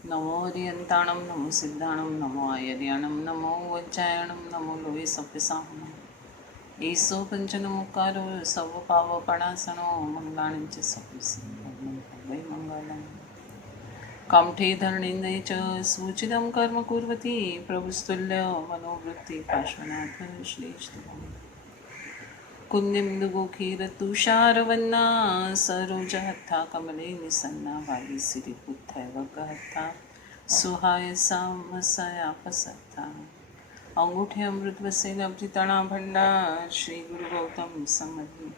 નમો હરિયંતાણમ નમો સિદ્ધાણમ નમો આયર્યાણમ નમો વજ્જાયણમ નમો લોહી સપ્યસાહમ ઈસો પંચનમુકારો સર્વ પાવપણાસણો મંગલાણિ ચ સપ્યસી મંગલમ કંઠે ધરણીંદે ચ સૂચિદમ કર્મ કુર્વતી પ્રભુસ્તુલ્ય મનોવૃત્તિ પાર્શ્વનાથ શ્રેષ્ઠ कुन्दिन्दुगोखीरतुषारवन्ना सरोजहत्था कमले निसन्ना वागीसिरिपुत्थैवगहत्था सुहाय सामसयापसत्था अंगूठे अमृतवसेन अभितणा भंडार श्री गुरु गौतम समधि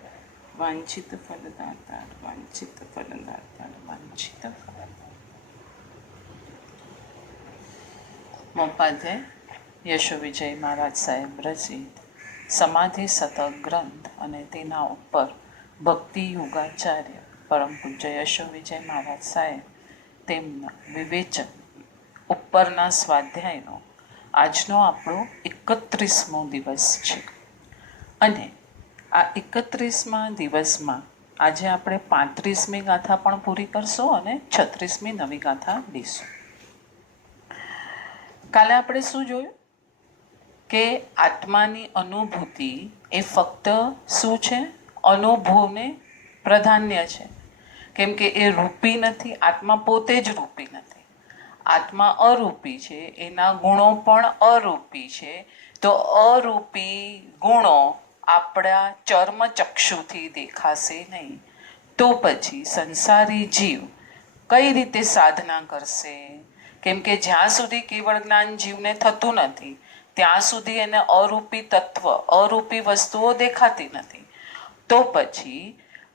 वांछित फलदाता वांछित फलदाता वांछित फल મોપાધ્યાય યશો વિજય મહારાજ સાહેબ રચિત સમાધિ શતક ગ્રંથ અને તેના ઉપર ભક્તિ યોગાચાર્ય પરમ પૂજ્ય યશો વિજય મહારાજ સાહેબ તેમના વિવેચન ઉપરના સ્વાધ્યાયનો આજનો આપણો 31મો દિવસ છે અને આ 31મા દિવસમાં આજે આપણે 35મી ગાથા પણ પૂરી કરશું અને 36મી નવી ગાથા લઈશું. કાલે આપણે શું જોયું કે આત્માની અનુભૂતિ એ ફક્ત શું છે? અનુભવને પ્રાધાન્ય છે, કેમ કે એ રૂપી નથી. આત્મા પોતે જ રૂપી નથી, આત્મા અરૂપી છે, એના ગુણો પણ અરૂપી છે. તો અરૂપી ગુણો આપણા ચર્મચક્ષુથી દેખાશે નહીં, તો પછી સંસારી જીવ કઈ રીતે સાધના કરશે? કેમ કે જ્યાં સુધી કેવળ જ્ઞાન જીવને થતું નથી ત્યાં સુધી એને અરૂપી તત્વ, અરૂપી વસ્તુઓ દેખાતી નથી. તો પછી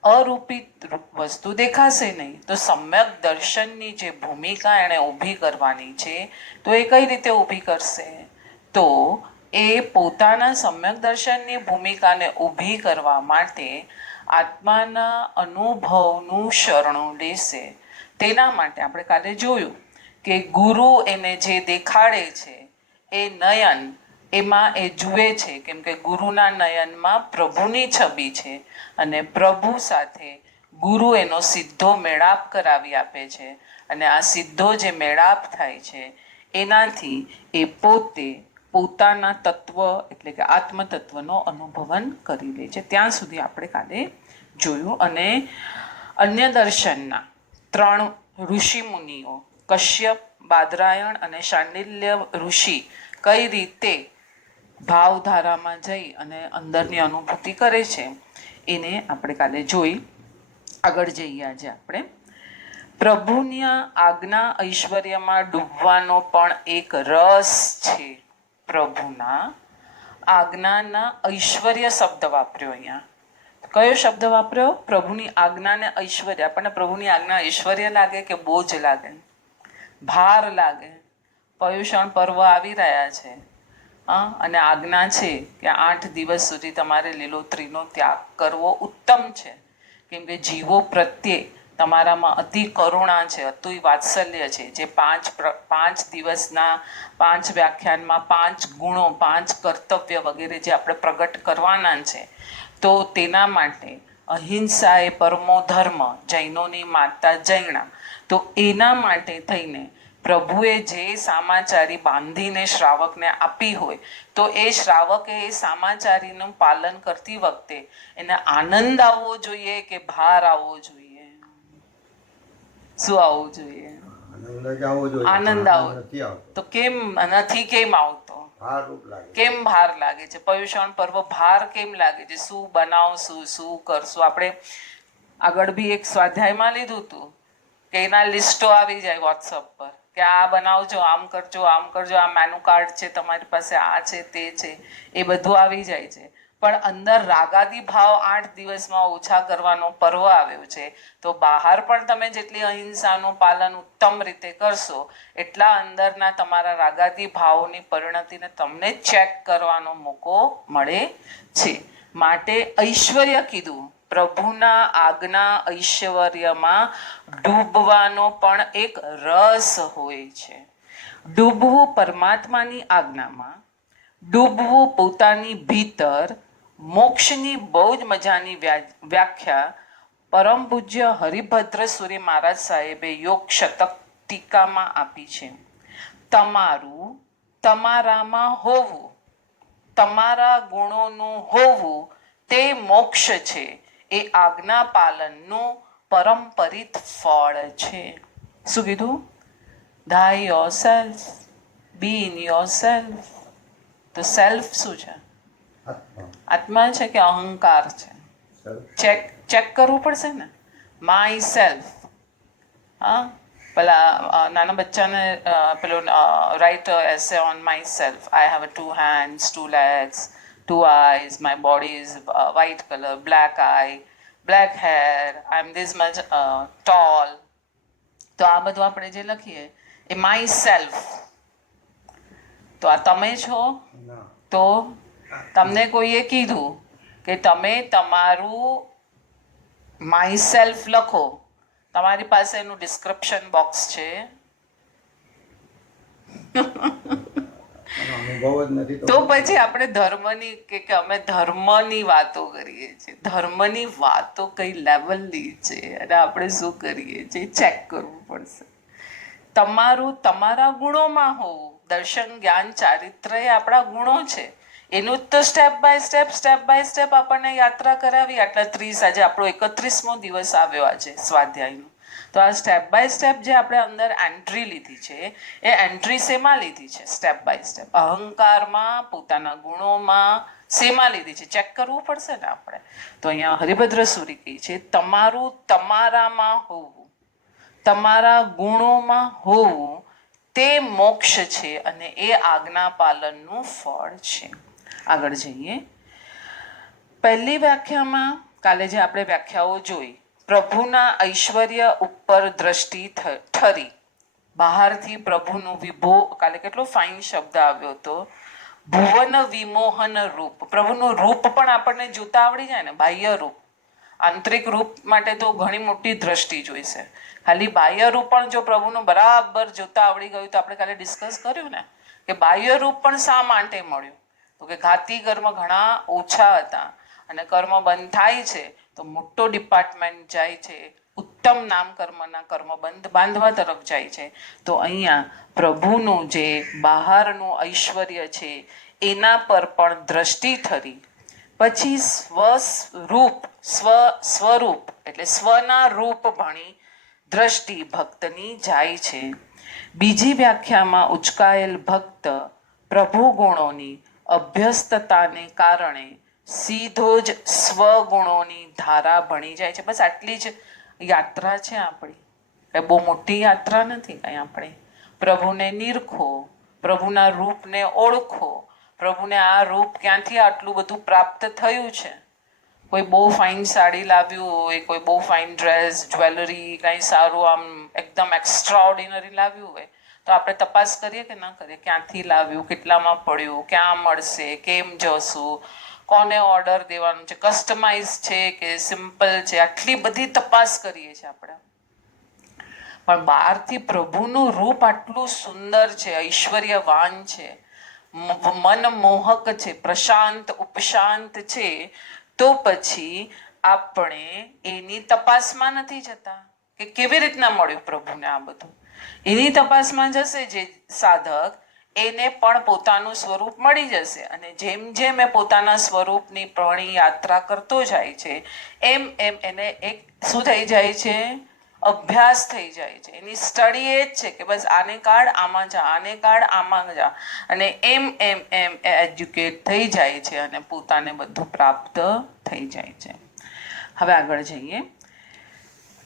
અરૂપી વસ્તુ દેખાશે નહીં તો સમ્યક દર્શનની જે ભૂમિકા એણે ઊભી કરવાની છે તો એ કઈ રીતે ઊભી કરશે? તો એ પોતાના સમ્યક દર્શનની ભૂમિકાને ઊભી કરવા માટે આત્માના અનુભવનું શરણું લેશે. તેના માટે આપણે કાલે જોયું કે ગુરુ એને જે દેખાડે છે એ નયન, એમાં એ જુએ છે, કેમ કે ગુરુના નયનમાં પ્રભુની છબી છે અને પ્રભુ સાથે ગુરુ એનો સીધો મેળાપ કરાવી આપે છે. અને આ સીધો જે મેળાપ થાય છે એનાથી એ પોતે પોતાના તત્વ એટલે કે આત્મતત્વનો અનુભવન કરી લે છે. ત્યાં સુધી આપણે કાલે જોયું. અને અન્ય દર્શનના 3 ઋષિ મુનિઓ કશ્યપ, બાદરાયણ અને શાંડિલ્ય ઋષિ કઈ રીતે ભાવધારામાં જઈ અને અંદરની અનુભૂતિ કરે છે એને આપણે કાલે જોઈ. આગળ જઈએ. આજે આપણે પ્રભુની આજ્ઞા ઐશ્વર્યમાં ડૂબવાનો પણ એક રસ છે. પ્રભુના આજ્ઞાના ઐશ્વર્ય શબ્દ વાપર્યો અહીંયા. કયો શબ્દ વાપર્યો? પ્રભુની આજ્ઞાને ઐશ્વર્ય. આપણને પ્રભુની આજ્ઞા ઐશ્વર્ય લાગે કે બોજ લાગે? ભાર લાગે. પર્યુષણ પર્વ આવી રહ્યા છે અને આજ્ઞા છે કે 8 દિવસ સુધી તમારે લીલોતરીનો ત્યાગ કરવો ઉત્તમ છે, કેમ કે જીવો પ્રત્યે તમારામાં અતિ કરુણા છે, અતિ વાત્સલ્ય છે. જે 5 દિવસના 5 વ્યાખ્યાનમાં 5 ગુણો, 5 કર્તવ્ય વગેરે જે આપણે પ્રગટ કરવાના છે, તો તેના માટે અહિંસા એ પરમો ધર્મ, જૈનોની માતા જૈણા. તો એના માટે થઈને પ્રભુએ જે સામાચારી બાંધીને શ્રાવકને આપી હોય તો એ શ્રાવકે એ સામાચારીનું પાલન કરતી વખતે એને આનંદ આવવો જોઈએ કે ભાર આવવો જોઈએ? શું આવવું જોઈએ? આનંદ આવવો. તો કેમ નથી? કેમ આવતો? કેમ ભાર લાગે છે? પર્યુષણ પર્વ ભાર કેમ લાગે છે? શું બનાવશું, શું કરશું? આપણે આગળ બી એક સ્વાધ્યાયમાં લીધું હતું કે એના લિસ્ટો આવી જાય વોટ્સઅપ પર કે આ બનાવજો, આમ કરજો, આમ કરજો, આ મેનુ કાર્ડ છે તમારી પાસે, આ છે, તે છે, એ બધું આવી જાય છે. પણ અંદર રાગાદી ભાવ 8 દિવસમાં ઓછા કરવાનો પર્વ આવ્યો છે. તો બહાર પણ તમે જેટલી અહિંસાનું પાલન ઉત્તમ રીતે કરશો એટલા અંદરના તમારા રાગાદી ભાવોની પરિણતિને તમને ચેક કરવાનો મોકો મળે છે. માટે ઐશ્વર્ય કીધું. પ્રભુના આજ્ઞા ઐશ્વર્યમાં ડૂબવાનો પણ એક રસ હોય છે. ડૂબવું પરમાત્માની આજ્ઞામાં, ડૂબવું પોતાની ભીતર. મોક્ષની બહુ જ મજાની વ્યાખ્યા પરમ પૂજ્ય હરિભદ્ર સુરી મહારાજ સાહેબે યોગ શતક ટીકામાં આપી છે. તમારું તમારામાં હોવું, તમારા ગુણોનું હોવું તે મોક્ષ છે, એ આજ્ઞા પાલનનું પરંપરિત ફળ છે. શું કીધું? Die yourself, be in yourself. તો સેલ્ફ શું છે? આત્મા છે કે અહંકાર છે? ચેક કરવું પડશે ને. Myself. હા, પેલા નાના બચ્ચાને પેલું write essay on myself. I have 2 hands, 2 legs, 2 eyes, my body is white color, black eye, black hair, I am this much tall. તો આ બધું આપણે જે લખીએ એ માય સેલ્ફ. તો આ તમે છો? તો તમને કોઈએ કીધું કે તમે તમારું માય સેલ્ફ લખો, તમારી પાસે એનું ડિસ્ક્રિપ્શન બોક્સ છે? તો પછી આપણે ધર્મની કે અમે ધર્મની વાતો કરીએ છીએ. ધર્મની વાતો કઈ લેવલની છે અને આપણે શું કરીએ છીએ ચેક કરવું પડશે. તમારું તમારા ગુણોમાં હોવું, દર્શન જ્ઞાન ચારિત્ર એ આપણા ગુણો છે. એનું તો સ્ટેપ બાય સ્ટેપ આપણને યાત્રા કરાવી. આટલા 30, આજે આપણો 31મો દિવસ આવ્યો આજે સ્વાધ્યાયનો. તો આ સ્ટેપ બાય સ્ટેપ જે આપણે અંદર એન્ટ્રી લીધી છે, એ એન્ટ્રી શેમાં લીધી છે? સ્ટેપ બાય સ્ટેપ અહંકારમાં, પોતાના ગુણોમાં શેમાં લીધી છે? ચેક કરવું પડશે ને આપણે. તો અહીંયા હરિભદ્ર સૂરી કહે છે તમારું તમારામાં હોવું, તમારા ગુણોમાં હોવું તે મોક્ષ છે અને એ આજ્ઞા પાલનનું ફળ છે. આગળ જઈએ. પહેલી વ્યાખ્યામાં કાલે જે આપણે વ્યાખ્યાઓ જોઈ, પ્રભુના ઐશ્વર્ય ઉપર દ્રષ્ટિ ઠરી. બહારથી પ્રભુનું વિભો, કાલે કેટલો ફાઇન શબ્દ આવ્યો હતો, ભુવન વિમોહન રૂપ. પ્રભુનું રૂપ પણ આપણને જોતા આવડી જાય ને, બાહ્ય રૂપ. આંતરિક રૂપ માટે તો ઘણી મોટી દ્રષ્ટિ જોઈશે. ખાલી બાહ્ય રૂપ પણ જો પ્રભુનું બરાબર જોતા આવડી ગયું તો આપણે કાલે ડિસ્કસ કર્યું ને કે બાહ્ય રૂપ પણ શા માટે મળ્યું? તો કે ઘાતી કર્મ ઘણા ઓછા હતા અને કર્મ બંધ થાય છે તો મોટો ડિપાર્ટમેન્ટ જાય છે, ઉત્તમ નામ કર્મના કર્મ બંધ બાંધવા તરફ જાય છે. તો અહીંયા પ્રભુનું જે બહારનું ઐશ્વર્ય છે એના પર પણ દ્રષ્ટિ ઠરી. પછી સ્વરૂપ એટલે સ્વના રૂપ ભણી દ્રષ્ટિ ભક્તની જાય છે. બીજી વ્યાખ્યામાં ઉચકાયેલ ભક્ત પ્રભુ ગુણોની અભ્યસ્તતાને કારણે સીધો જ સ્વગુણોની ધારા ભણી જાય છે. બસ આટલી જ યાત્રા છે આપણી. કઈ બહુ મોટી યાત્રા નથી કઈ આપણી. પ્રભુને નિરખો, પ્રભુના રૂપને ઓળખો, પ્રભુને આ રૂપ ક્યાંથી આટલું બધું પ્રાપ્ત થયું છે. કોઈ બહુ ફાઇન સાડી લાવ્યું હોય, કોઈ બહુ ફાઇન ડ્રેસ, જ્વેલરી, કંઈ સારું આમ એકદમ એક્સ્ટ્રાઓર્ડિનરી લાવ્યું હોય તો આપણે તપાસ કરીએ કે ના કરીએ? ક્યાંથી લાવ્યું, કેટલામાં પડ્યું, ક્યાં મળશે, કેમ જશું, કોને ઓર્ડર દેવાનું છે, કસ્ટમાઇઝ છે કે સિમ્પલ છે, આટલી બધી તપાસ કરીએ છીએ આપણે. પણ બહારથી પ્રભુનું રૂપ આટલું સુંદર છે, ઐશ્વર્યવાન છે, મનમોહક છે, પ્રશાંત ઉપશાંત છે, તો પછી આપણે એની તપાસમાં નથી જતા કે કેવી રીતના મળ્યું પ્રભુને આ બધું. એની તપાસમાં જશે જે સાધક, એને પણ પોતાનું સ્વરૂપ મળી જશે. અને જેમ જેમ એ પોતાના સ્વરૂપની પ્રણી યાત્રા કરતો જાય છે એમ એમ એને એક શું થઈ જાય છે? અભ્યાસ થઈ જાય છે. એની સ્ટડી એ જ છે કે બસ આને કાઢ આમાં જા, આને કાઢ આમાં જા, અને એમ એમ એમ એજ્યુકેટ થઈ જાય છે અને પોતાને બધું પ્રાપ્ત થઈ જાય છે. હવે આગળ જઈએ.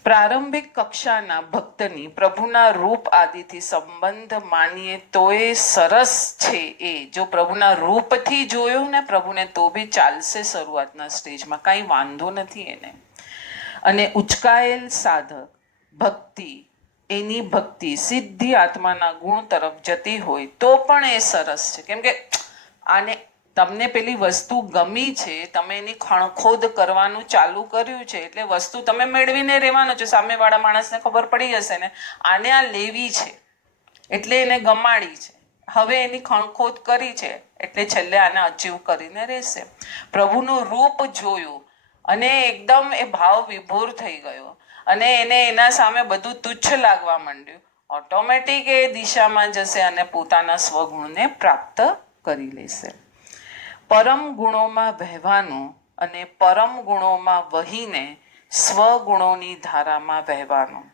પ્રારંભિક કક્ષાના ભક્તની પ્રભુના રૂપ આદિથી સંબંધ માનીએ તો એ સરસ છે. એ જો પ્રભુના રૂપથી જોયું ને પ્રભુને તો બી ચાલશે શરૂઆતના સ્ટેજમાં, કાંઈ વાંધો નથી એને. અને ઉચકાયેલ સાધક ભક્તિ, એની ભક્તિ સિદ્ધિ આત્માના ગુણ તરફ જતી હોય તો પણ એ સરસ છે. કેમ કે આને તમને પેલી વસ્તુ ગમી છે, તમે એની ખણખોદ કરવાનું ચાલુ કર્યું છે એટલે વસ્તુ તમે મેળવીને રહેવાનું છે. સામેવાળા માણસને ખબર પડી જશે ને આને આ લેવી છે એટલે એને ગમાડી છે, હવે એની ખણખોદ કરી છે એટલે છેલ્લે આને અચીવ કરીને રહેશે. પ્રભુનું રૂપ જોયું અને એકદમ એ ભાવ વિભોર થઈ ગયો અને એને એના સામે બધું તુચ્છ લાગવા માંડ્યું. ઓટોમેટિક એ દિશામાં જશે અને પોતાના સ્વગુણને પ્રાપ્ત કરી લેશે. પરમ ગુણોમાં વહેવાનું અને પરમ ગુણોમાં વહીને સ્વગુણોની ધારામાં વહેવાનું.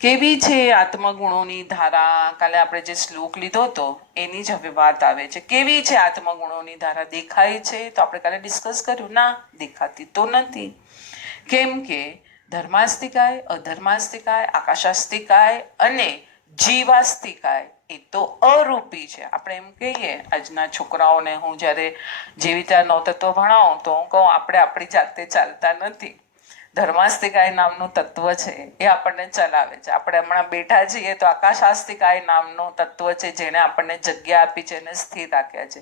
કેવી છે આત્મગુણોની ધારા? કાલે આપણે જે શ્લોક લીધો હતો એની જ હવે વાત આવે છે. કેવી છે આત્મગુણોની ધારા? દેખાય છે? તો આપણે કાલે ડિસ્કસ કર્યું, ના દેખાતી તો નથી. કેમ કે ધર્માસ્તિકાય, અધર્માસ્તિકાય, આકાશાસ્તિકાય અને જીવાસ્તિકાય એ તો અરૂપી છે. આપણે એમ કહીએ આજના છોકરાઓને, હું જ્યારે જેવી રીતે નવતત્વ ભણાવું તો હું કહું આપણે આપણી જાતે ચાલતા નથી. ધર્માસ્તિકાય નામનું તત્વ છે એ આપણને ચલાવે છે. આપણે હમણાં બેઠા છીએ તો આકાશાસ્તિકાય નામનું તત્વ છે જેણે આપણને જગ્યા આપી છે અને સ્થિર રાખ્યા છે.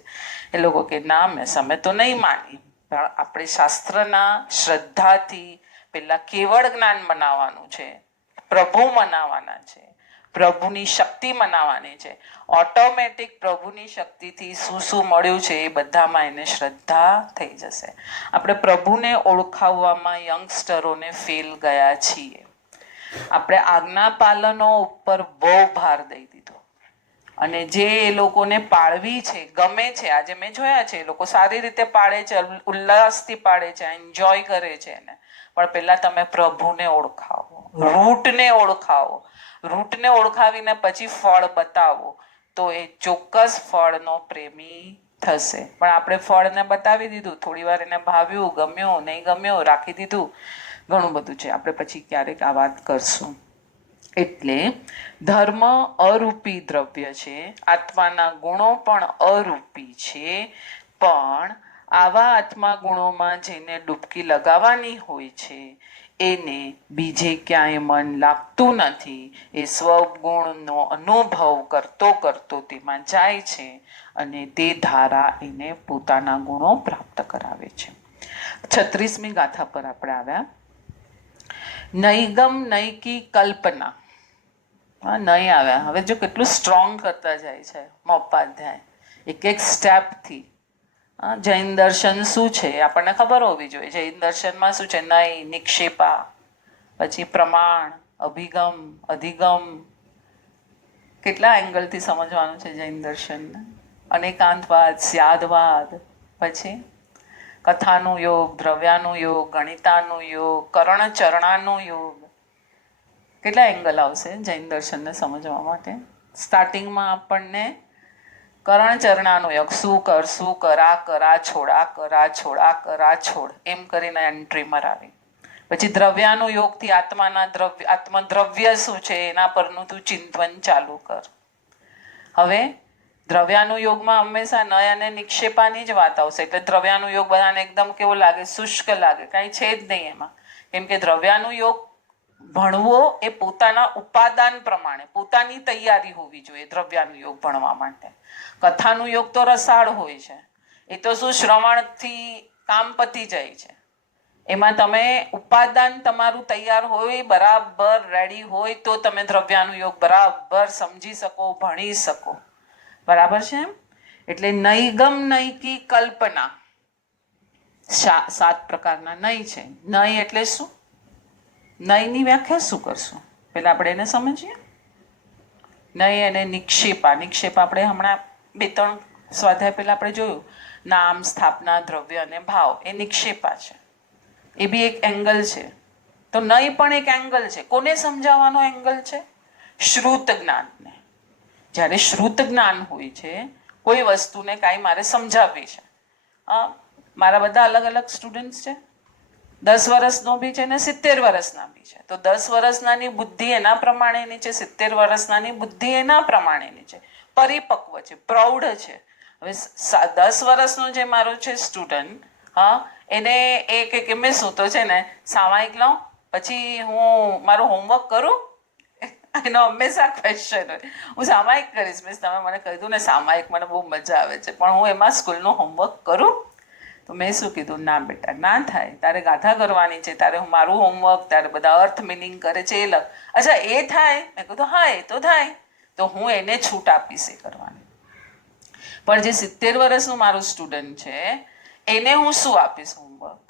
એ લોકો કે ના મેં સમય તો નહીં માની, પણ આપણે શાસ્ત્રના શ્રદ્ધાથી પેલા કેવળ જ્ઞાન મનાવવાનું છે, પ્રભુ મનાવવાના છે, પ્રભુની શક્તિ મનાવવાની છે. ઓટોમેટિક પ્રભુની શક્તિથી શું શું મળ્યું છે એ બધામાં એને શ્રદ્ધા થઈ જશે. આપણે પ્રભુને ઓળખાવવામાં યંગસ્ટરોને ફેલ ગયા છીએ. આપણે આજ્ઞા પાલનો ઉપર બહુ ભાર દઈ દીધો અને જે એ લોકોને પાળવી છે, ગમે છે, આજે મેં જોયા છે એ લોકો સારી રીતે પાળે છે, ઉલ્લાસથી પાળે છે, એન્જોય કરે છે એને. પણ પહેલા તમે પ્રભુને ઓળખાવો, રૂટને ઓળખાવો. રૂટને ઓળખાવીને પછી ફળ બતાવો તો એ ચોક્કસ ફળનો પ્રેમી થશે. પણ આપણે ફળને બતાવી દીધું, થોડી વાર એને ભાવ્યું, ગમ્યું, નહીં ગમ્યું, રાખી દીધું, ઘણું બધું છે. આપણે પછી ક્યારેક આ વાત કરશું. એટલે ધર્મ અરૂપી દ્રવ્ય છે, આત્માના ગુણો પણ અરૂપી છે, પણ આવા આત્મા ગુણોમાં જેને ડૂબકી લગાવવાની હોય છે એને બીજે ક્યાંય મન લાગતું નથી. એ સ્વગુણનો અનુભવ કરતો કરતો તેમાં જાય છે અને તે ધારા એને પોતાના ગુણો પ્રાપ્ત કરાવે છે. 36મી ગાથા પર આપણે આવ્યા. નૈગમ નૈકી કલ્પના. હા, નહીં આવ્યા. હવે જો કેટલું સ્ટ્રોંગ કરતા જાય છે મહોપાધ્યાય એક એક સ્ટેપથી. જૈન દર્શન શું છે આપણને ખબર હોવી જોઈએ. જૈન દર્શનમાં શું છે? નય, નિક્ષેપા, પછી પ્રમાણ, અભિગમ, અધિગમ. કેટલા એંગલથી સમજવાનું છે જૈન દર્શનને? અનેકાંતવાદ, સ્યાદવાદ, પછી કથાનું યોગ, દ્રવ્યાનું યોગ, ગણિતાનું યોગ, કરણ ચરણાનું યોગ. કેટલા એંગલ આવશે જૈન દર્શનને સમજવા માટે? સ્ટાર્ટિંગમાં આપણને કરણ ચરણાનું યોગ, શું કર, શું કર, આ કર, આ છોડ, આ કર, આ છોડ, આ કર, આ છોડ, એમ કરીને એન્ટ્રી મરાવી. પછી દ્રવ્યાનું યોગથી આત્માના દ્રવ્ય, આત્મદ્રવ્ય શું છે એના પરનું તું ચિંતન ચાલુ કર. હવે દ્રવ્યાનું યોગમાં હંમેશા નય અને નિક્ષેપાની જ વાત આવશે. એટલે દ્રવ્યાનું યોગ બધાને એકદમ કેવો લાગે? શુષ્ક લાગે, કાંઈ છે જ નહીં એમાં. કેમ કે દ્રવ્યાનું યોગ ભણવો એ પોતાના ઉપાદાન પ્રમાણે પોતાની તૈયારી હોવી જોઈએ. દ્રવ્યાનું યોગ ભણવા માટે કથાનું યોગ તો રસાળ હોય છે, એ તો શું શ્રવણથી કામ પતી જાય છે. એમાં તમે ઉપાદાન તમારું તૈયાર હોય, બરાબર રેડી હોય તો તમે દ્રવ્યાનું યોગ બરાબર સમજી શકો, ભણી શકો. બરાબર છે એમ? એટલે નૈગમ નૈકી કલ્પના, 7 પ્રકારના નય છે. નય એટલે શું? નયની વ્યાખ્યા શું કરશું? પહેલા આપણે એને સમજીએ. નય અને નિક્ષેપા. નિક્ષેપા આપણે હમણાં 2-3 સ્વાધ્યાય પહેલા આપણે જોયું. નામ, સ્થાપના, દ્રવ્ય અને ભાવ એ નિક્ષેપા છે. એ બી એક એંગલ છે. તો નય પણ એક એંગલ છે. કોને સમજાવવાનો એંગલ છે? શ્રુત જ્ઞાનને. જ્યારે શ્રુત જ્ઞાન હોય છે, કોઈ વસ્તુને કાંઈ મારે સમજાવવી છે. મારા બધા અલગ અલગ સ્ટુડન્ટ્સ છે. 10 વર્ષનો બી છે ને 70 વર્ષના બી છે. તો 10 વર્ષનાની બુદ્ધિ એના પ્રમાણેની છે, 70 વર્ષનાની બુદ્ધિ એના પ્રમાણેની છે, પરિપક્વ છે, પ્રૌઢ છે. હવે 10 વર્ષનો જે મારો છે સ્ટુડન્ટ, એને એ કે મેં શું તો છે ને સામાયિક લઉં પછી હું મારું હોમવર્ક કરું? એનો હંમેશા ક્વેશ્ચન હોય, હું સામાયિક કરીશ. મિસ તમે મને કહી દઉં ને સામાયિક મને બહુ મજા આવે છે, પણ હું એમાં સ્કૂલનું હોમવર્ક કરું? તો મેં શું કીધું? ના બેટા, ના થાય. તારે ગાથા કરવાની છે, તારે મારું હોમવર્ક, તારે બધા અર્થ મિનિંગ કરે છે એ લખ. અચ્છા એ થાય? મેં કીધું હા એ તો થાય. તો હું એને છૂટ આપીશ એ કરવાની. પણ જે 70 વર્ષનું મારું સ્ટુડન્ટ છે એને હું શું આપીશ હોમવર્ક?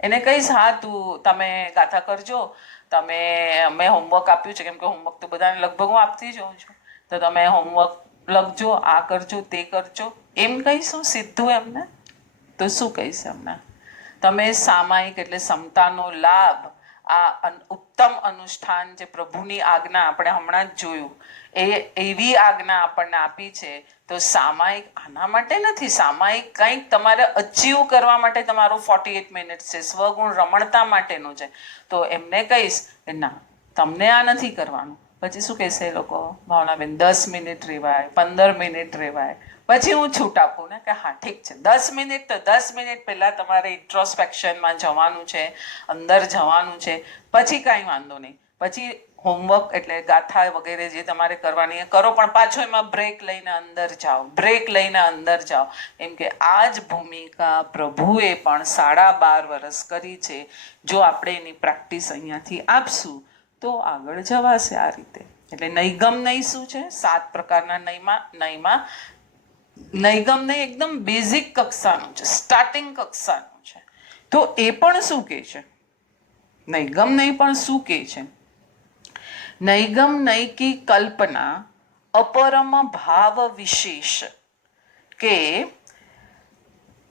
એને કહીશ હા તું તમે ગાથા કરજો, મેં હોમવર્ક આપ્યું છે, કેમ કે હોમવર્ક તો બધાને લગભગ હું આપતી જ હોઉં છું, તો તમે હોમવર્ક લખજો, આ કરજો, તે કરજો, એમ કહીશું સીધું એમને? તો શું કહીશ એમને? તમે સામાયિક એટલે સમતાનો લાભ, આ ઉત્તમ અનુષ્ઠાન જે પ્રભુની આજ્ઞા આપણે હમણાં જ જોયું, એવી આજ્ઞા આપણને આપી છે, તો સામાયિક આના માટે નથી. સામાયિક કંઈક તમારે અચીવ કરવા માટે તમારું 48 મિનિટ્સ છે, સ્વગુણ રમણતા માટેનું છે. તો એમને કહીશ કે ના, તમને આ નથી કરવાનું. પછી શું કહેશે એ લોકો? ભાવનાબેન 10 મિનિટ રેવાય, 15 મિનિટ રેવાય. પછી હું છૂટ આપું ને કે હા ઠીક છે, 10 મિનિટ તો 10 મિનિટ પહેલાં તમારે ઇન્ટ્રોસ્પેક્શનમાં જવાનું છે, અંદર જવાનું છે, પછી કાંઈ વાંધો નહીં. પછી હોમવર્ક એટલે ગાથા વગેરે જે તમારે કરવાની એ કરો, પણ પાછો એમાં બ્રેક લઈને અંદર જાઓ, બ્રેક લઈને અંદર જાઓ. એમ કે આ જ ભૂમિકા પ્રભુએ પણ 12.5 વર્ષ કરી છે. જો આપણે એની પ્રેક્ટિસ અહીંયાથી આપશું તો આગળ જવાશે આ રીતે. એટલે નૈગમ નહીં શું છે? 7 પ્રકારના નયમાં નૈગમ નહીં એકદમ બેઝિક કક્ષાનું છે, સ્ટાર્ટિંગ કક્ષાનું છે. તો એ પણ શું કહે છે? નૈગમ નહીં પણ શું કહે છે? નૈગમ નૈકી કલ્પના અપરમ ભાવ વિશેષ, કે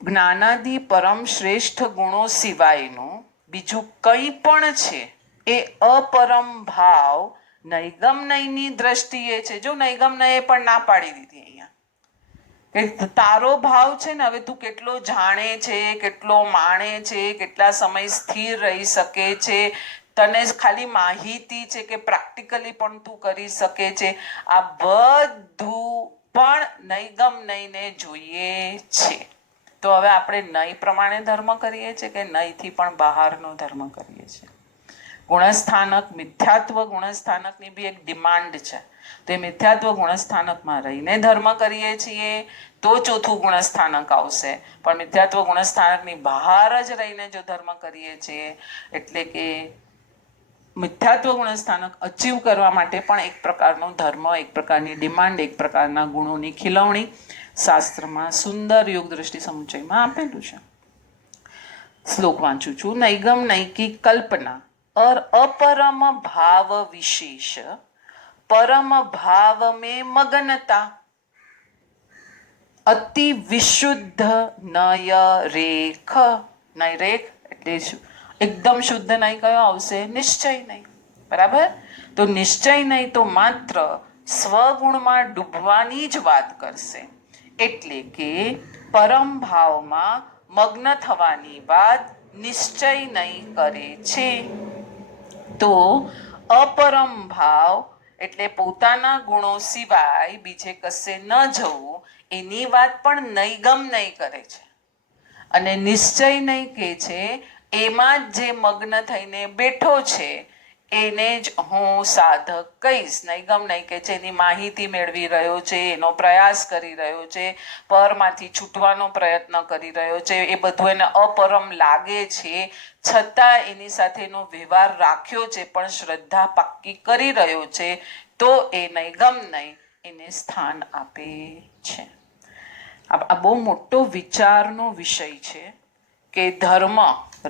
જ્ઞાનાદિ પરમ શ્રેષ્ઠ ગુણો સિવાયનું બીજું કંઈ પણ છે એ અપરમ ભાવ નૈગમ નયની દ્રષ્ટિએ છે. જો નૈગમ નયે પણ ના પાડી દીધી અહીંયા કે તારો ભાવ છે ને, હવે તું કેટલો જાણે છે, કેટલો માણે છે, કેટલા સમય સ્થિર રહી શકે છે, તને ખાલી માહિતી છે કે પ્રેક્ટિકલી પણ તું કરી શકે છે, આ બધું પણ નૈગમ નયને જોઈએ છે. તો હવે આપણે નય પ્રમાણે ધર્મ કરીએ છીએ કે નયથી પણ બહારનો ધર્મ કરીએ છીએ? ગુણસ્થાનક મિથ્યાત્વ ગુણસ્થાનકની બી એક ડિમાન્ડ છે. તો એ મિથ્યાત્વ ગુણસ્થાનકમાં રહીને ધર્મ કરીએ છીએ તો ચોથું ગુણસ્થાનક આવશે. પણ મિથ્યાત્વ ગુણસ્થાનકની બહાર જ રહીને જો ધર્મ કરીએ છીએ, એટલે કે મિથ્યાત્વ ગુણસ્થાનક અચીવ કરવા માટે પણ એક પ્રકારનો ધર્મ, એક પ્રકારની ડિમાન્ડ, એક પ્રકારના ગુણોની ખીલવણી શાસ્ત્રમાં સુંદર યોગ દ્રષ્ટિ સમુચયમાં આપેલું છે. શ્લોક વાંચું છું. નૈગમ નૈકી કલ્પના अपरम भाव विशेष परम भाव में मगनता अति विशुद्ध नय रेख. नय रेख એટલે એકદમ શુદ્ધ નહીં કયો આવશે? નિશ્ચય નહીં. બરાબર? તો નિશ્ચય નહીં તો માત્ર સ્વગુણમાં ડૂબવાની જ વાત કરશે. એટલે કે પરમ ભાવમાં મગ્ન થવાની વાત નિશ્ચય નહીં કરે છે. તો અપરમ ભાવ એટલે પોતાના ગુણો સિવાય બીજે કશે ન જવું, એની વાત પણ નૈગમ નહીં કરે છે. અને નિશ્ચય નહીં કે છે, એમાં જ જે મગ્ન થઈને બેઠો છે એને જ હું સાધક કહીશ. નૈગમ નહીં કે છે એની માહિતી મેળવી રહ્યો છે, એનો પ્રયાસ કરી રહ્યો છે, પરમાંથી છૂટવાનો પ્રયત્ન કરી રહ્યો છે, એ બધું એને અપરમ લાગે છે, છતાં એની સાથે એનો વ્યવહાર રાખ્યો છે, પણ શ્રદ્ધા પાક્કી કરી રહ્યો છે, તો એ નૈગમ નહીં એને સ્થાન આપે છે. આ બહુ મોટો વિચારનો વિષય છે કે ધર્મ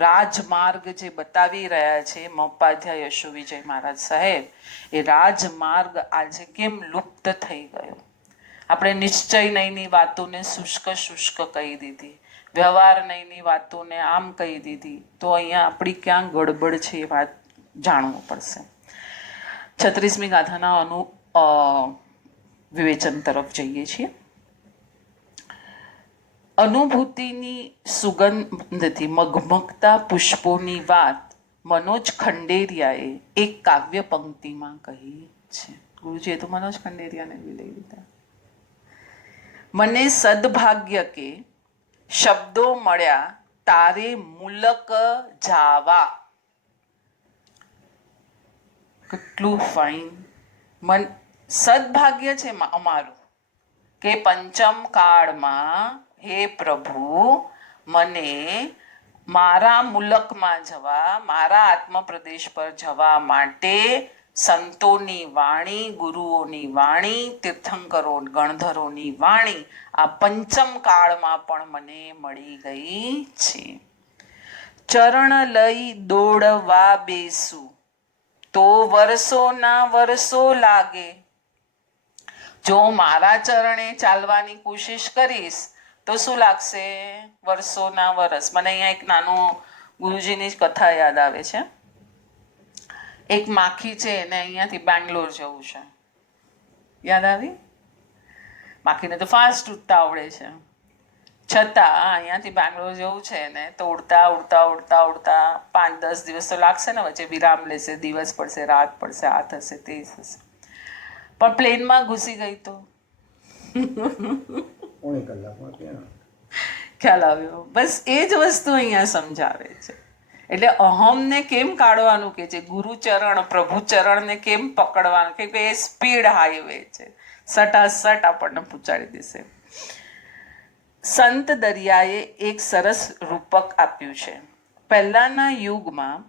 રાજમાર્ગ જે બતાવી રહ્યા છે મહોપાધ્યાય યશો વિજય મહારાજ સાહેબ, એ રાજમાર્ગ આજે કેમ લુપ્ત થઈ ગયો? આપણે નિશ્ચય નહીંની વાતોને શુષ્ક શુષ્ક કહી દીધી, વ્યવહાર નહીંની વાતોને આમ કહી દીધી. તો અહીંયા આપણી ક્યાં ગડબડ છે એ વાત જાણવું પડશે. 36મી ગાથાના વિવેચન તરફ જઈએ છીએ. અનુભૂતિની સુગંધથી મગમગતા પુષ્પોની વાત મનોજ ખંડેરિયાએ એક કાવ્ય પંક્તિમાં કહી છે. ગુરુજીએ તો મનોજ ખંડેરિયાને બી લઈ લીધા. મને સદભાગ્ય કે શબ્દો મળ્યા તારે મુલક જાવા. કેટલું ફાઇન! સદભાગ્ય છે અમારું કે પંચમ કાળમાં હે પ્રભુ મને મારા મુલકમાં જવા, મારા આત્મપ્રદેશ પર જવા માટે સંતોની વાણી, ગુરુઓની વાણી, તીર્થંકરો ગણધરોની વાણી આ પંચમ કાળમાં પણ મને મળી ગઈ છે. ચરણ લઈ દોડવા બેસું તો વર્ષોના વર્ષો લાગે. જો મારા ચરણે ચાલવાની કોશિશ કરીશ તો શું લાગશે? વર્ષોના વર્ષ. મને અહીંયા એક નાનું ગુરુજીની જ કથા યાદ આવે છે. એક માખી છે એને અહીંયાથી બેંગ્લોર જવું છે. યાદ આવી? માખીને તો ફાસ્ટ ઉડતા આવડે છે, છતાં અહીંયાથી બેંગ્લોર જવું છે ને તો ઉડતા ઉડતા ઉડતા ઉડતા 5-10 દિવસ તો લાગશે ને, વચ્ચે વિરામ લેશે, દિવસ પડશે, રાત પડશે, આ થશે તે થશે. પણ પ્લેનમાં ઘૂસી ગઈ તો ખ્યાલ આવ્યો? બસ એ જ વસ્તુ અહીંયા સમજાવે છે. એટલે અહમને કેમ કાઢવાનું કે છે, ગુરુચરણ પ્રભુચરણને કેમ પકડવાનું, કેમ કે એ સ્પીડ હાઈવે છે, સટાસટ આપણને પૂછાડી દેશે. સંત દરિયાએ એક સરસ રૂપક આપ્યું છે. પહેલાના યુગમાં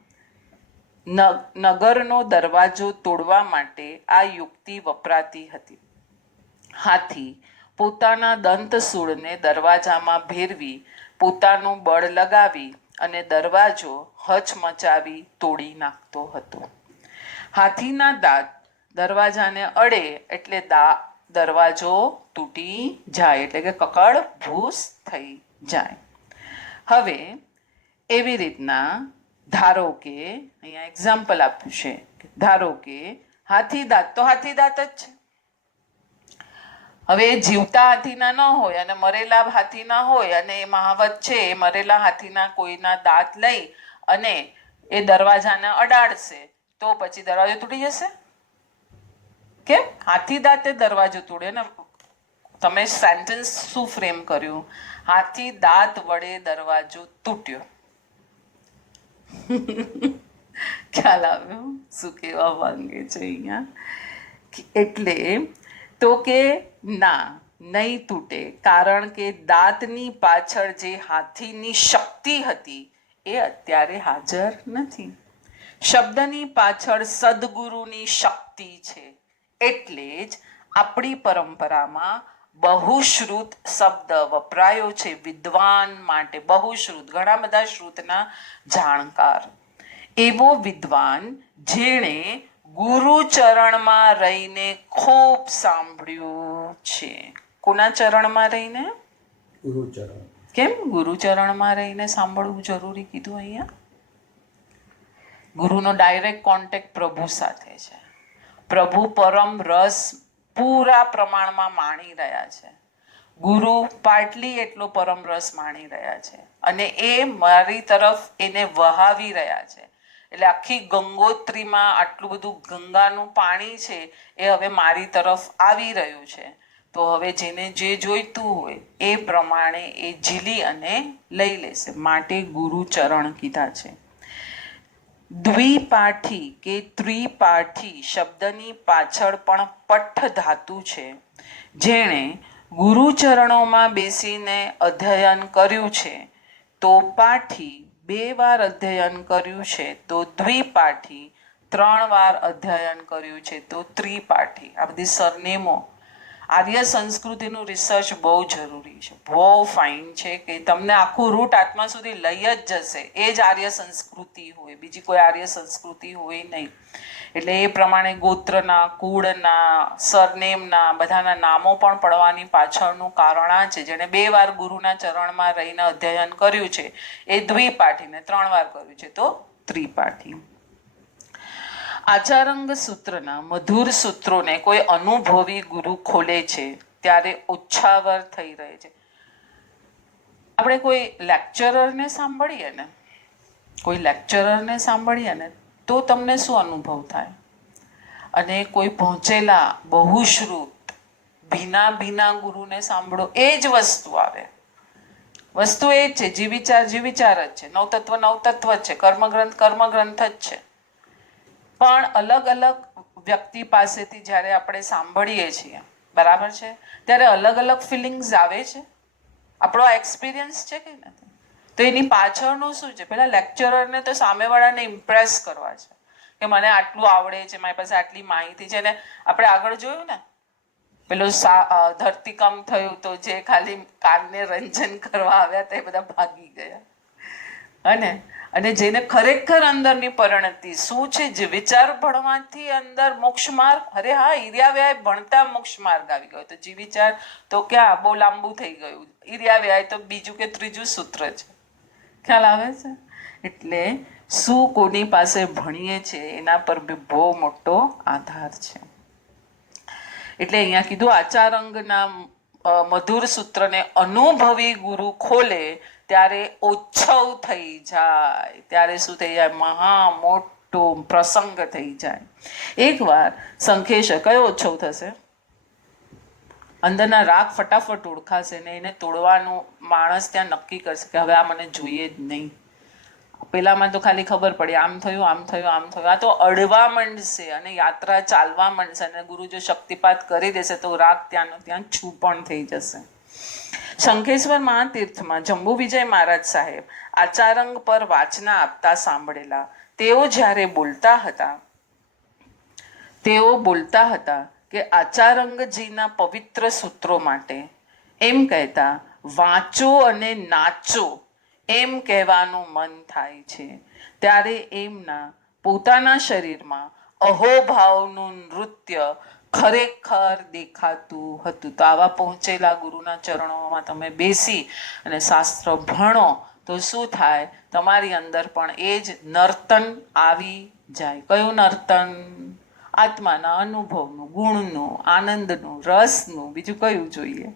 નગરનો દરવાજો તોડવા માટે આ યુક્તિ વપરાતી હતી. હાથી પોતાના દંતસૂળને દરવાજામાં ભેરવી પોતાનું બળ લગાવી અને દરવાજો હચમચાવી તોડી નાખતો હતો. હાથીના દાંત દરવાજાને અડે એટલે દરવાજો તૂટી જાય, એટલે કે કકડ ભૂસ થઈ જાય. હવે એવી રીતના ધારો કે અહીંયા એક્ઝામ્પલ આપ્યું છે, ધારો કે હાથી દાંત તો હાથી દાંત જ છે. હવે જીવતા હાથીના ન હોય અને મરેલા હાથીના હોય, અને એ મહાવત છે એ મરેલા હાથીના કોઈના દાંત લઈ અને એ દરવાજાને અડાડશે તો પછી દરવાજો તૂટી જશે? કેમ? હાથી દાંતે દરવાજો તોડે ને. તમે સેન્ટેન્સ શું ફ્રેમ કર્યું? હાથી દાંત વડે દરવાજો તૂટ્યો. ખ્યાલ આવ્યો શું કહેવા માંગે છે અહીંયા? એટલે તો કે ના, નહીં તૂટે, કારણ કે દાંતની પાછળ જે હાથીની શક્તિ હતી એ અત્યારે હાજર નથી. શબ્દની પાછળ સદગુરુની શક્તિ છે. એટલે જ આપણી પરંપરામાં બહુશ્રુત શબ્દ વપરાયો છે વિદ્વાન માટે. બહુશ્રુત, ઘણા બધા શ્રુતના જાણકાર. એવો વિદ્વાન જેણે ગુરુચરણમાં રહીને ખૂબ સાંભળ્યું છે. કોના ચરણમાં રહીને? ગુરુચરણ. કેમ ગુરુચરણમાં રહીને સાંભળવું જરૂરી કીધું અહીંયા? ગુરુનો ડાયરેક્ટ કોન્ટેક્ટ પ્રભુ સાથે છે. પ્રભુ પરમ રસ પૂરા પ્રમાણમાં માણી રહ્યા છે. ગુરુ પાટલી એટલો પરમ રસ માણી રહ્યા છે અને એ મારી તરફ એને વહાવી રહ્યા છે. એટલે આખી ગંગોત્રીમાં આટલું બધું ગંગાનું પાણી છે એ હવે મારી તરફ આવી રહ્યું છે. તો હવે જેને જે જોઈતું હોય એ પ્રમાણે એ ઝીલી અને લઈ લેશે. માટે ગુરુચરણ કીધા છે. દ્વિપાઠી કે ત્રિપાઠી શબ્દની પાછળ પણ પઠ્ઠ ધાતુ છે. જેણે ગુરુચરણોમાં બેસીને અધ્યયન કર્યું છે તો પાઠી, 2 વાર અધ્યયન કર્યું છે તો દ્વિપાઠી, 3 વાર અધ્યયન કર્યું છે તો ત્રિપાઠી. આ બધી સરનેમો આર્ય સંસ્કૃતિનું રિસર્ચ બહુ જરૂરી છે, બહુ ફાઇન છે કે તમને આખું રૂટ આત્મા સુધી લઈ જ જશે. એ જ આર્ય સંસ્કૃતિ હોય, બીજી કોઈ આર્ય સંસ્કૃતિ હોય નહીં. એટલે એ પ્રમાણે ગોત્રના, કુળના, સરનેમના બધાના નામો પણ પડવાની પાછળનું કારણ આ છે. જેણે 2 વાર ગુરુના ચરણમાં રહીને અધ્યયન કર્યું છે એ દ્વિપાઠીને 3 વાર કર્યું છે તો ત્રિપાઠી. આચારંગ સૂત્રના મધુર સૂત્રોને કોઈ અનુભવી ગુરુ ખોલે છે ત્યારે ઉચ્છાવર થઈ રહે છે. આપણે કોઈ લેક્ચરરને સાંભળીએ ને, તો તમને શું અનુભવ થાય? અને કોઈ પહોંચેલા બહુશ્રુત ભીના ગુરુને સાંભળો, એ જ વસ્તુ આવે. વસ્તુ એ જ છે, જીવિચાર જ છે, નવતત્વ જ છે, કર્મગ્રંથ જ છે. પણ અલગ અલગ વ્યક્તિ પાસેથી જ્યારે આપણે સાંભળીએ છીએ, બરાબર છે, ત્યારે અલગ અલગ ફિલિંગ્સ આવે છે. આપણો આ એક્સપિરિયન્સ છે કે નથી? તો એની પાછળનું શું છે? પેલા લેક્ચરરને તો સામેવાળાને ઇમ્પ્રેસ કરવા છે કે મને આટલું આવડે છે, મારી પાસે આટલી માહિતી છે. ને આપણે આગળ જોયું ને પેલું ધરતીકંપ થયું તો જે ખાલી કાનને રંજન કરવા આવ્યા તે બધા ભાગી ગયા. અને અને જેને ખરેખર અંદરની પરિણતિ શું છે, જે વિચાર ભણવાથી અંદર મોક્ષ માર્ગ, અરે હા ઈર્યા વ્યાય ભણતા મોક્ષ માર્ગ આવી ગયો, તો જે વિચાર તો ક્યાં બહુ લાંબુ થઈ ગયું, ઈર્યા વ્યાય તો બીજું કે ત્રીજું સૂત્ર છે, ખ્યાલ આવે છે. એટલે શું કોની પાસે ભણીએ છીએ એના પર બી બહુ મોટો આધાર છે. એટલે અહીંયા કીધું આચારંગના મધુર સૂત્રને અનુભવી ગુરુ ખોલે ત્યારે ઓછવ થઈ જાય, ત્યારે શું થઈ જાય, મહા મોટો પ્રસંગ થઈ જાય. એકવાર સંખેશ કયો ઓછવ થશે, અંદરના રાગ ફટાફટ ઓળખાશે ને એને તોડવાનું માણસ ત્યાં નક્કી કરશે કે હવે આ મને જોઈએ જ નહીં. પેલામાં તો ખાલી ખબર પડી આમ થયું આમ થયું આમ થયું, આ તો અડવા માંડશે અને યાત્રા ચાલવા માંડશે, અને ગુરુ જો શક્તિપાત કરી દેશે તો રાગ ત્યાંનો ત્યાં છૂપણ થઈ જશે. શંખેશ્વર મહાતીર્થમાં જંબુ વિજય મહારાજ સાહેબ આચારંગ પર વાચના આપતા સાંભળેલા. તેઓ જ્યારે બોલતા હતા કે આચારંગજીના પવિત્ર સૂત્રો માટે એમ કહેતા, વાંચો અને નાચો એમ કહેવાનું મન થાય છે, ત્યારે એમના પોતાના શરીરમાં અહોભાવનું નૃત્ય ખરેખર દેખાતું હતું. તો આવા પહોંચેલા ગુરુના ચરણોમાં તમે બેસી અને શાસ્ત્ર ભણો તો શું થાય, તમારી અંદર પણ એ જ નર્તન આવી જાય. કયું નર્તન? આત્માના અનુભવનું, ગુણનું, આનંદનું, રસનું. બીજું કયું જોઈએ?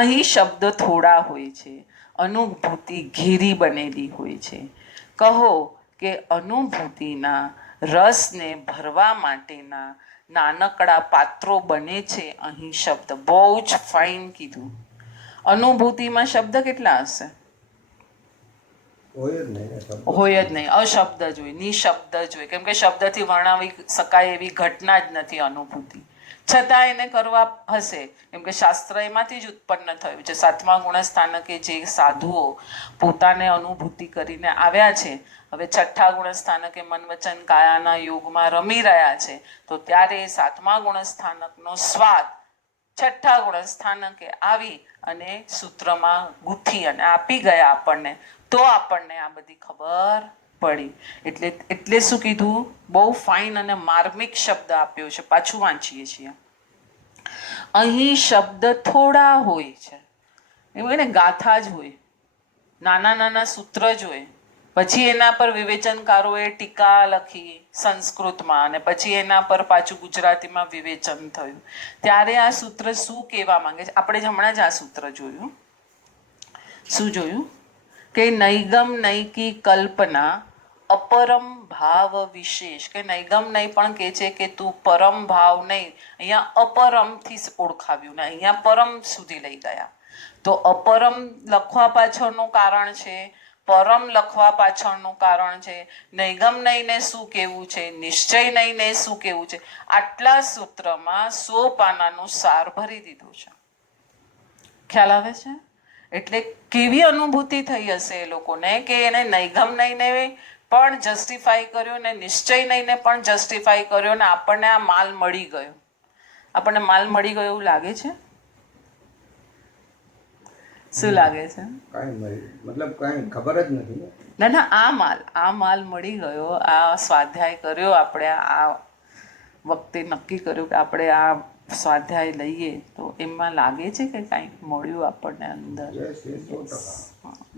અહીં શબ્દ થોડા હોય છે, અનુભૂતિ ઘેરી બનેલી હોય છે. કહો કે અનુભૂતિના રસને ભરવા માટેના નાનકડા પાત્રો બને છે અહીં શબ્દ. બહુ જ ફાઇન કીધું. અનુભૂતિમાં શબ્દ કેટલા હશે? હોય જ નહીં, અશબ્દ જ હોય, નિશબ્દ જ હોય, કેમ કે શબ્દથી વર્ણવી શકાય એવી ઘટના જ નથી અનુભૂતિ. છતાં એને કરવા હશે, કેમ કે શાસ્ત્ર એમાંથી જ ઉત્પન્ન થયું છે. 7મા ગુણસ્થાનકે જે સાધુઓ પોતાને અનુભૂતિ કરીને આવ્યા છે, હવે 6ઠ્ઠા ગુણસ્થાનકે મન વચન કાયાના યોગમાં રમી રહ્યા છે, તો ત્યારે 7મા ગુણસ્થાનકનો સ્વાદ 6ઠ્ઠા ગુણસ્થાનકે આવી અને સૂત્રમાં ગૂંથી અને આપી ગયા આપણને, તો આપણને આ બધી ખબર પડી. એટલે શું કીધું? બહુ ફાઇન અને માર્મિક શબ્દ આપ્યો છે. પાછું વાંચીએ છીએ. અહીં શબ્દ થોડા હોય છે, એમ ને ગાથા જ હોય, નાના નાના સૂત્ર જ હોય. પછી એના પર વિવેચનકારોએ ટીકા લખી સંસ્કૃતમાં, અને પછી એના પર પાછું ગુજરાતીમાં વિવેચન થયું. ત્યારે આ સૂત્ર શું કહેવા માંગે છે? આપણે જ હમણાં જ આ સૂત્ર જોયું. શું જોયું? કે નૈગમ નૈકી કલ્પના અપરમ ભાવ વિશેષ, કે નૈગમ નહીં પણ કે છે કે તું પરમ ભાવ નહીં, અહીંયા અપરમથી ઓળખાવ્યું ને અહીંયા પરમ સુધી લઈ ગયા. તો અપરમ લખવા પાછળનું કારણ છે, પરમ લખવા પાછળનું કારણ છે, નૈગમ નહીંને શું કહેવું છે, નિશ્ચય નહીંને શું કહેવું છે. આટલા સૂત્રમાં 100 પાનાનું સાર ભરી દીધું છે. ખ્યાલ આવે છે? એટલે કેવી અનુભૂતિ થઈ હશે એ લોકોને કે એને નૈગમ નહીંને પણ જસ્ટિફાઈ કર્યો ને નિશ્ચય નહીંને પણ જસ્ટિફાઈ કર્યો, ને આપણને આ માલ મળી ગયો. આપણને માલ મળી ગયો એવું લાગે છે? શું લાગે છે? મતલબ કઈ ખબર જ નથી. ના ના, આ માલ મળી ગયો. આ સ્વાધ્યાય કર્યો આપણે, આ વખતે નક્કી કર્યું કે આપણે આ સ્વાધ્યાય લઈએ, તો એમાં લાગે છે કે કંઈક મળ્યું આપણને અંદર.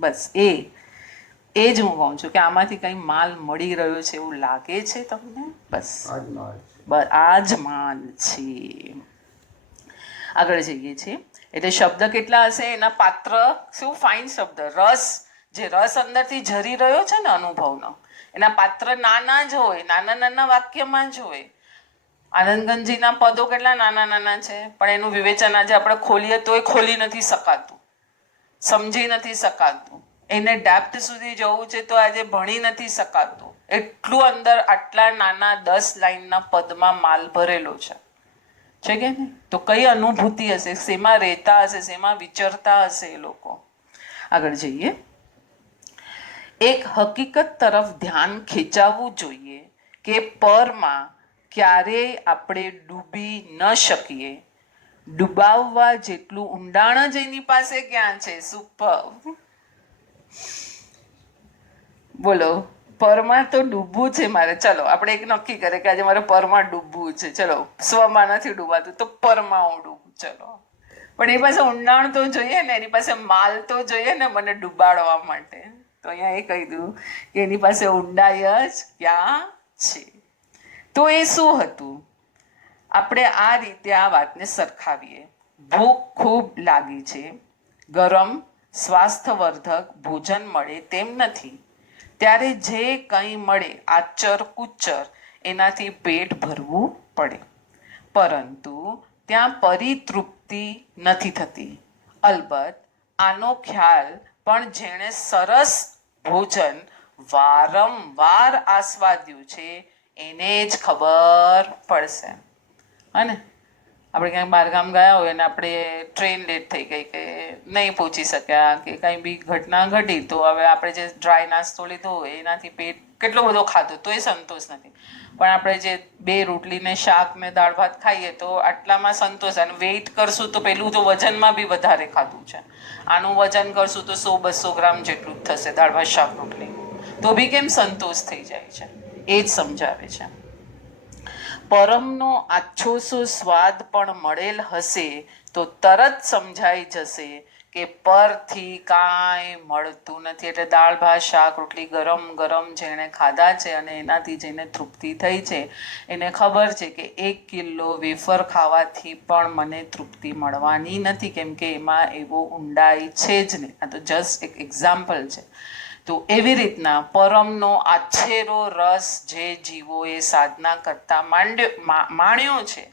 બસ એ જ હું કહું છું કે આમાંથી કંઈ માલ મળી રહ્યો છે એવું લાગે છે તમને? બસ આ જ માલ છે. આગળ જઈએ છીએ. એટલે શબ્દ કેટલા હશે? એના પાત્ર. શું ફાઇન શબ્દ! રસ, જે રસ અંદરથી ઝરી રહ્યો છે ને અનુભવનો, એના પાત્ર નાના જ હોય, નાના નાના વાક્યમાં જ હોય. આનંદગંજીના પદો કેટલા નાના નાના છે, પણ એનું વિવેચન આજે આપણે ખોલીએ તોય ખોલી નથી શકાતું, સમજી નથી શકાતું. એને ડેપ્થ સુધી જવું છે તો આજે ભણી નથી શકાતું. એટલું અંદર આટલા નાના 10 લાઈનના પદમાં માલ ભરેલો છે કે નહીં? તો કઈ અનુભૂતિ હશે, શેમાં રહેતા હશે, શેમાં વિચરતા હશે એ લોકો. આગળ જઈએ. એક હકીકત તરફ ધ્યાન ખેંચાવવું જોઈએ કે પરમાં ક્યારેય આપણે ડૂબી ન શકીએ. ડૂબાવવા જેટલું ઊંડાણ જ એની પાસે ક્યાં છે? સુપર. બોલો, પરમાં તો ડૂબવું છે મારે. ચલો આપણે એક નક્કી કરીએ કે આજે મારે પરમાં ડૂબવું છે. ચલો, સ્વમાં નથી ડૂબાતું તો પરમાં હું ડૂબું. ચલો, પણ એની પાસે ઊંડાણ તો જોઈએ ને, એની પાસે માલ તો જોઈએ ને મને ડૂબાડવા માટે. તો અહીંયા એ કહી દઉં કે એની પાસે ઊંડાઈ જ ક્યાં છે. તો એ શું હતું? આપણે આ રીતે આ વાતને સરખાવીએ. ભૂખ ખૂબ લાગી છે, ગરમ સ્વાસ્થ્યવર્ધક ભોજન મળે તેમ નથી, ત્યારે જે કંઈ મળે આચર કુચર એનાથી પેટ ભરવું પડે, પરંતુ ત્યાં પરિતૃપ્તિ નથી થતી. અલબત્ત આનો ખ્યાલ પણ જેણે સરસ ભોજન વારંવાર આસ્વાદ્યું છે એને જ ખબર પડશે. અને આપણે ક્યાંય બહારગામ ગયા હોય અને આપણે ટ્રેન લેટ થઈ ગઈ કે નહીં પહોંચી શક્યા કે કંઈ બી ઘટના ઘટી, તો હવે આપણે જે ડ્રાય નાસ્તો લીધો હોય એનાથી પેટ કેટલો બધો ખાધો તો એ સંતોષ નથી, પણ આપણે જે 2 રોટલી ને શાક ને દાળ ભાત ખાઈએ તો આટલામાં સંતોષ. અને વેઇટ કરશું તો પેલું તો વજનમાં બી વધારે ખાધું છે, આનું વજન કરશું તો 100-200 ગ્રામ જેટલું જ થશે દાળ ભાત શાક રોટલી, તો બી કેમ સંતોષ થઈ જાય છે. એ જ સમજાવે છે. પરમનો આછોસો સ્વાદ પણ મળેલ હશે તો તરત સમજાઈ જશે કે પરથી કાંઈ મળતું નથી. એટલે દાળ ભાત શાક રોટલી ગરમ ગરમ જેણે ખાધા છે અને એનાથી જેને તૃપ્તિ થઈ છે એને ખબર છે કે 1 કિલો વેફર ખાવાથી પણ મને તૃપ્તિ મળવાની નથી, કેમ કે એમાં એવો ઊંડાઈ છે જ નહીં. આ તો જસ્ટ એક એક્ઝામ્પલ છે. તો એવી રીતના પરમનો આછેરો રસ જે જીવોએ સાધના કરતા માણ્યો છે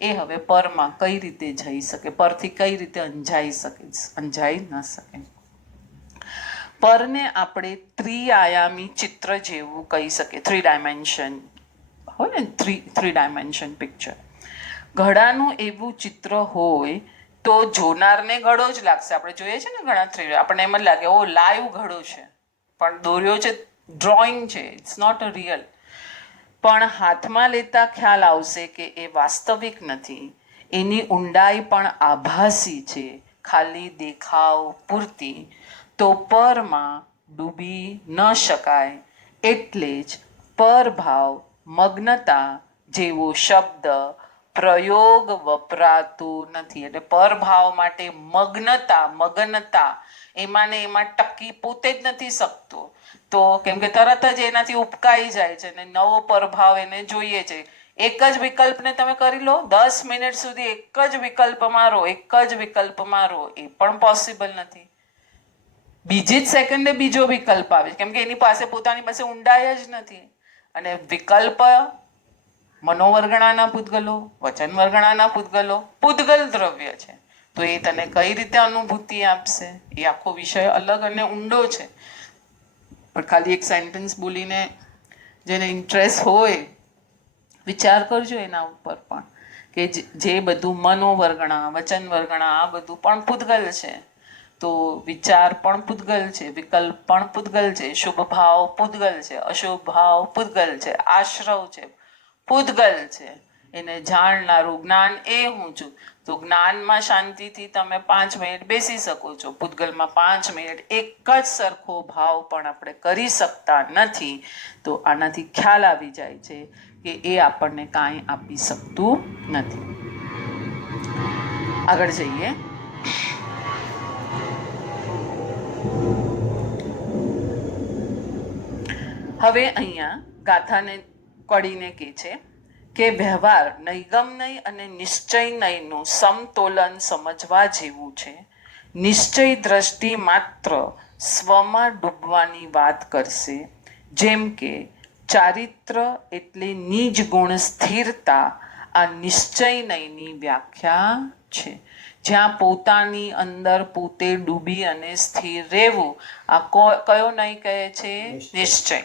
એ હવે પરમાં કઈ રીતે જઈ શકે, પરથી કઈ રીતે અંજાઈ ન શકે. પરને આપણે ત્રિઆયામી ચિત્ર જેવું કહી શકીએ. 3 ડાયમેન્શન હોય ને, 3 ડાયમેન્શન પિક્ચર. ઘડાનું એવું ચિત્ર હોય તો જોનારને ઘડો જ લાગશે. આપણે જોઈએ છે ને ઘણા 3, આપણને એમ જ લાગે ઓ લાઈવ ઘડો છે, પણ દોર્યો છે, ડ્રોઈંગ છે, ઇટ્સ નોટ અ રિયલ. પણ હાથમાં લેતા ખ્યાલ આવશે કે એ વાસ્તવિક નથી, એની ઊંડાઈ પણ આભાસી છે, ખાલી દેખાવ પૂરતી. તો પરમાં ડૂબી ન શકાય. એટલે જ પરભાવ મગ્નતા જેવો શબ્દ પ્રયોગ વપરાતો નથી. એટલે પરભાવ માટે મગનતા એમાં ને એમાં ટકી પોતે જ નથી શકતો, તો કેમ કે તરત જ એનાથી ઉપકાઈ જાય છે ને નવો પરભાવ એને જોઈએ છે. એક જ વિકલ્પને તમે કરી લો, 10 મિનિટ સુધી એક જ વિકલ્પ મારો, એ પણ પોસિબલ નથી. બીજી જ સેકન્ડે બીજો વિકલ્પ આવે, કેમ કે એની પાસે પોતાની પાસે ઊંડાઈ જ નથી. અને વિકલ્પ મનોવર્ગણાના પૂતગલો, વચન વર્ગણાના પૂતગલો, પૂતગલ દ્રવ્ય છે. તો એ તને કઈ રીતે અનુભૂતિ આપશે? એ આખો વિષય અલગ અને ઊંડો છે. પણ ખાલી એક સેન્ટેન્સ બોલીને જેને ઇન્ટરેસ્ટ હોય વિચાર કરજો એના ઉપર પણ, કે જે બધું મનોવર્ગણા વચન વર્ગણા આ બધું પણ પૂતગલ છે. તો વિચાર પણ પૂતગલ છે, વિકલ્પ પણ પૂતગલ છે, શુભ ભાવ પૂતગલ છે, અશુભ ભાવ પૂતગલ છે, આશ્રવ છે, પૂતગલ છે. એને જાણનારું જ્ઞાન એ હું છું. તો જ્ઞાનમાં શાંતિથી તમે 5 મિનિટ બેસી શકો છો, પૂતગલમાં 5 મિનિટ એક જ સરખો ભાવ પણ આપણે કરી શકતા નથી. તો આનાથી ખ્યાલ આવી જાય છે કે એ આપણને કાંઈ આપી શકતું નથી. આગળ જઈએ. હવે અહીંયા ગાથાને કડીને કહે છે કે વ્યવહાર નૈગમનય અને નિશ્ચયનયનું સમતોલન સમજવા જેવું છે. નિશ્ચય દ્રષ્ટિ માત્ર સ્વમાં ડૂબવાની વાત કરશે, જેમ કે ચારિત્ર એટલે નિજ ગુણ સ્થિરતા આ નિશ્ચયનયની વ્યાખ્યા છે. જ્યાં પોતાની અંદર પોતે ડૂબી અને સ્થિર રહેવું, આ કયો નહીં કહે છે? નિશ્ચય.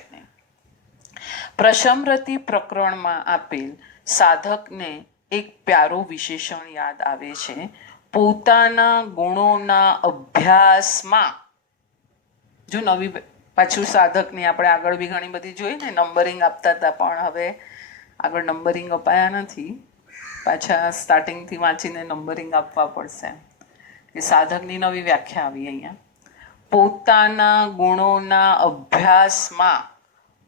પ્રશમરતિ પ્રકરણમાં આપેલ સાધકને એક પ્યારો વિશેષણ યાદ આવે છે. પોતાના ગુણોના અભ્યાસમાં, જો નવી પાછું સાધકની આપણે આગળ બી ઘણી બધી જોઈ ને નંબરિંગ આપતા હતા, પણ હવે આગળ નંબરિંગ અપાયા નથી, પાછા સ્ટાર્ટિંગથી વાંચીને નંબરિંગ આપવા પડશે. એ સાધકની નવી વ્યાખ્યા આવી અહીંયા. પોતાના ગુણોના અભ્યાસમાં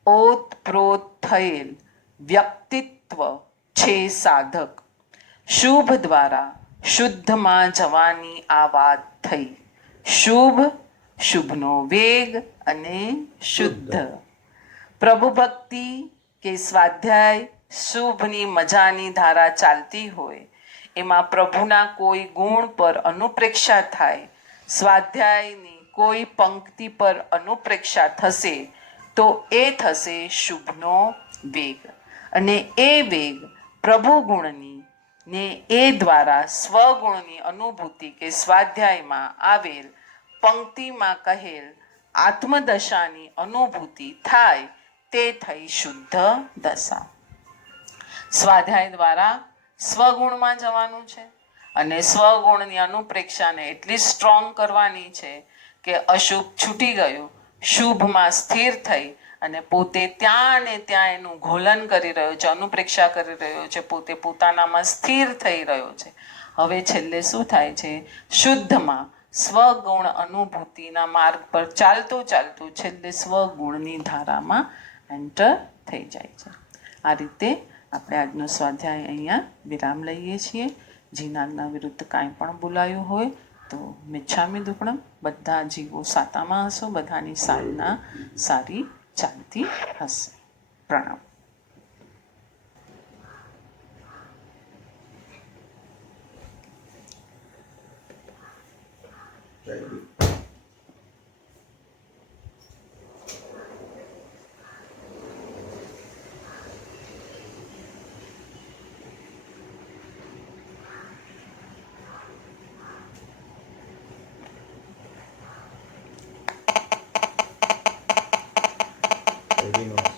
ઓતપ્રોત થયેલ વ્યક્તિત્વ છે સાધક. શુભ દ્વારા શુદ્ધમાં જવાની આ વાત થઈ. શુભ, શુભનો વેગ અને શુદ્ધ. પ્રભુ ભક્તિ કે સ્વાધ્યાય શુભની મજાની ધારા ચાલતી હોય, એમાં પ્રભુના કોઈ ગુણ પર અનુપ્રેક્ષા થાય, સ્વાધ્યાયની કોઈ પંક્તિ પર અનુપ્રેક્ષા થશે તો એ થશે શુભનો વેગ. અને એ વેગ પ્રભુ ગુણની ને એ દ્વારા સ્વગુણની અનુભૂતિ કે સ્વાધ્યાયમાં આવેલ પંક્તિમાં કહેલ આત્મદશાની અનુભૂતિ થાય તે થઈ શુદ્ધ દશા. સ્વાધ્યાય દ્વારા સ્વગુણમાં જવાનું છે અને સ્વગુણની અનુપ્રેક્ષાને એટલી સ્ટ્રોંગ કરવાની છે કે અશુભ છૂટી ગયું, શુભમાં સ્થિર થઈ અને પોતે ત્યાં ને ત્યાં એનું ઘોલન કરી રહ્યો છે, અનુપ્રેક્ષા કરી રહ્યો છે, પોતે પોતાનામાં સ્થિર થઈ રહ્યો છે. હવે છેલ્લે શું થાય છે? શુદ્ધમાં સ્વગુણ અનુભૂતિના માર્ગ પર ચાલતું ચાલતું છેલ્લે સ્વગુણની ધારામાં એન્ટર થઈ જાય છે. આ રીતે આપણે આજનો સ્વાધ્યાય અહીંયા વિરામ લઈએ છીએ. જીનાજ્ઞા વિરુદ્ધ કાંઈ પણ બોલાયું હોય તો મિચ્છામી દુક્કડમ. બધા જીવો સાતામાં હશો, બધાની સાધના સારી ચાલતી હશે. પ્રણામ. જય ગુરુ. જય ગુરુ.